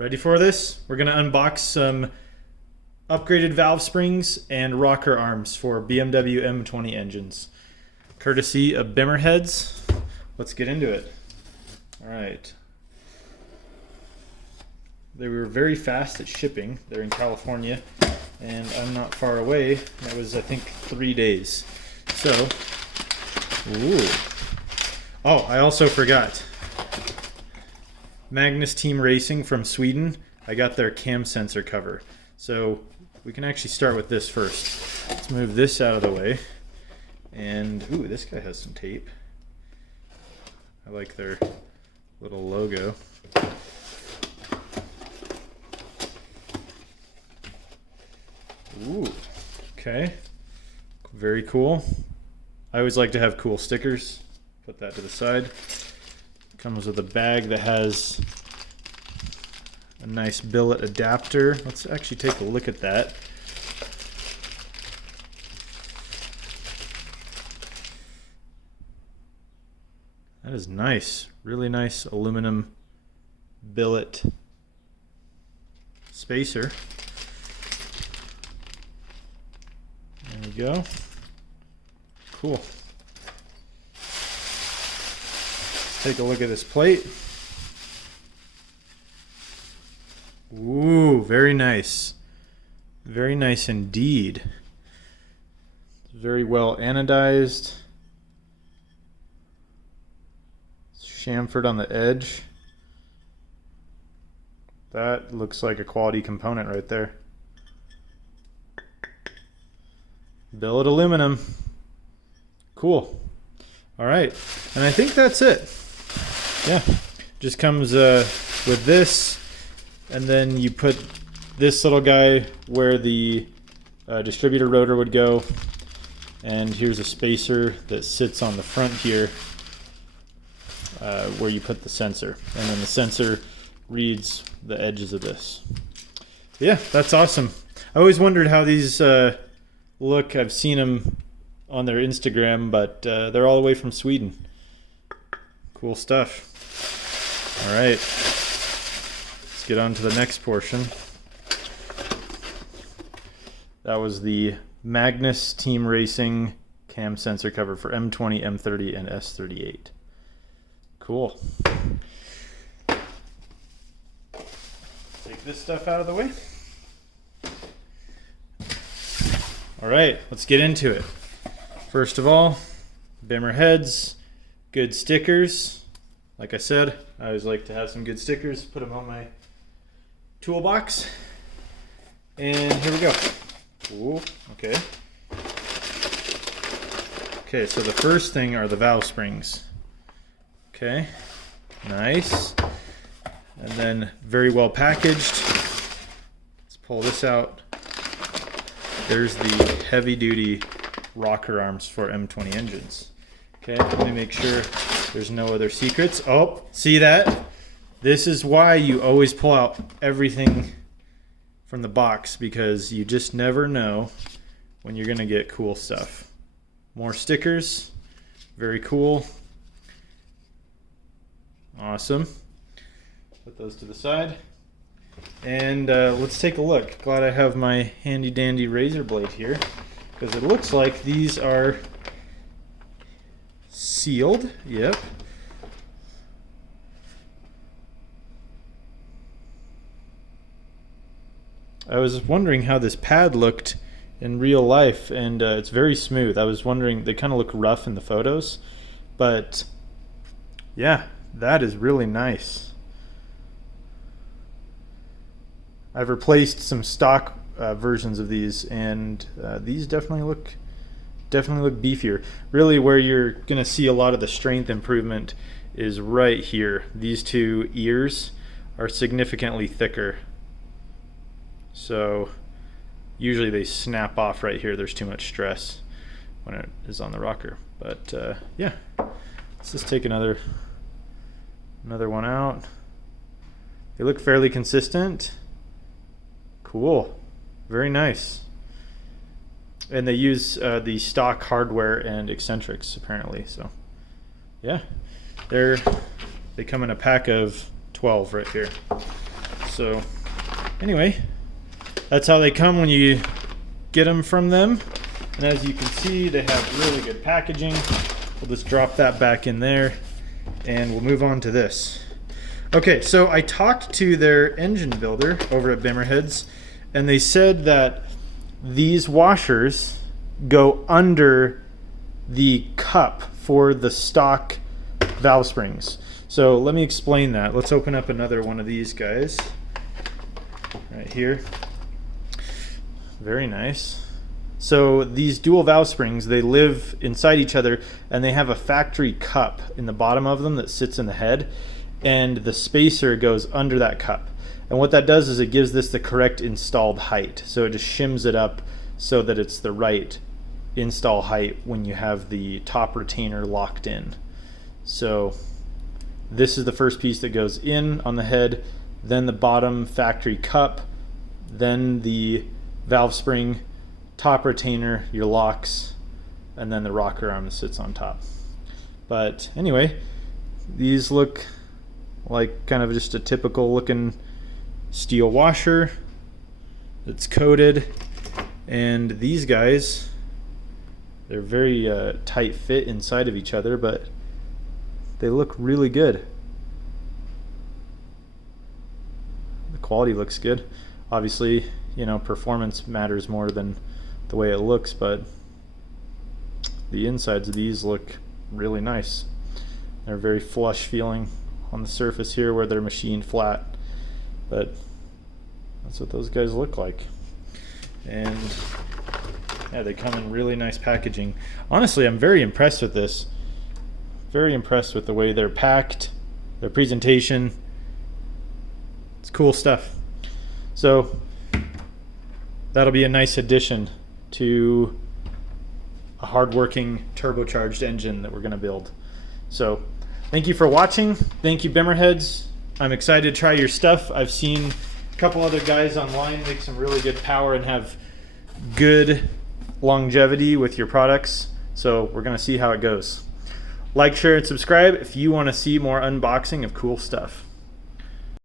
Ready for this? We're gonna unbox some upgraded valve springs and rocker arms for BMW M20 engines, courtesy of BimmerHeads. Let's get into it. All right. They were very fast at shipping. They're in California, and I'm not far away. That was, I think, 3 days. So, ooh. Oh, I also forgot. Magnus Team Racing from Sweden. I got their cam sensor cover. So we can actually start with this first. Let's move this out of the way. And, ooh, this guy has some tape. I like their little logo. Ooh, okay. Very cool. I always like to have cool stickers. Put that to the side. Comes with a bag that has a nice billet adapter. Let's actually take a look at that. That is nice. Really nice aluminum billet spacer. There we go. Cool. Take a look at this plate. Ooh, very nice. Very nice indeed. Very well anodized. Chamfered on the edge. That looks like a quality component right there. Billet aluminum. Cool. All right, and I think that's it. Yeah, just comes with this, and then you put this little guy where the distributor rotor would go, and here's a spacer that sits on the front here where you put the sensor, and then the sensor reads the edges of this. Yeah, that's awesome. I always wondered how these look. I've seen them on their Instagram, but they're all the way from Sweden. Cool stuff. All right, let's get on to the next portion. That was the Magnus Team Racing cam sensor cover for M20, M30, and S38. Cool. Take this stuff out of the way. All right, let's get into it. First of all, BimmerHeads, good stickers. Like I said, I always like to have some good stickers, put them on my toolbox. And here we go. Ooh, okay. Okay, so the first thing are the valve springs. Okay, nice. And then very well packaged. Let's pull this out. There's the heavy duty rocker arms for M20 engines. Okay, let me make sure there's no other secrets. Oh, see that? This is why you always pull out everything from the box, because you just never know when you're gonna get cool stuff. More stickers, very cool. Awesome. Put those to the side. And let's take a look. Glad I have my handy dandy razor blade here, because it looks like these are sealed. Yep. I was wondering how this pad looked in real life, and it's very smooth. I was wondering, they kind of look rough in the photos, but yeah, that is really nice. I've replaced some stock versions of these, and these definitely look beefier. Really, where you're gonna see a lot of the strength improvement is right here. These two ears are significantly thicker, so usually they snap off right here. There's too much stress when it is on the rocker. But yeah, let's just take another one out. They look fairly consistent. Cool, very nice. And they use the stock hardware and eccentrics apparently. So yeah, they come in a pack of 12 right here. So So anyway, that's how they come when you get them from them. And as you can see, they have really good packaging. We'll just drop that back in there and we'll move on to this. Okay, so I talked to their engine builder over at BimmerHeads, and they said that these washers go under the cup for the stock valve springs. So let me explain that. Let's open up another one of these guys right here. Very nice. So these dual valve springs, they live inside each other, and they have a factory cup in the bottom of them that sits in the head, and the spacer goes under that cup. And what that does is it gives this the correct installed height. So it just shims it up so that it's the right install height when you have the top retainer locked in. So this is the first piece that goes in on the head, then the bottom factory cup, then the valve spring, top retainer, your locks, and then the rocker arm that sits on top. But anyway, these look like kind of just a typical looking steel washer that's coated, and these guys, they're very tight fit inside of each other, but they look really good. The quality looks good. Obviously, you know, performance matters more than the way it looks, but the insides of these look really nice. They're very flush feeling on the surface here where they're machined flat, but that's what those guys look like. And yeah, they come in really nice packaging. Honestly, I'm very impressed with this. Very impressed with the way they're packed, their presentation. It's cool stuff. So that'll be a nice addition to a hardworking turbocharged engine that we're going to build. So thank you for watching. Thank you, BimmerHeads. I'm excited to try your stuff. I've seen a couple other guys online make some really good power and have good longevity with your products. So we're going to see how it goes. Like, share, and subscribe if you want to see more unboxing of cool stuff.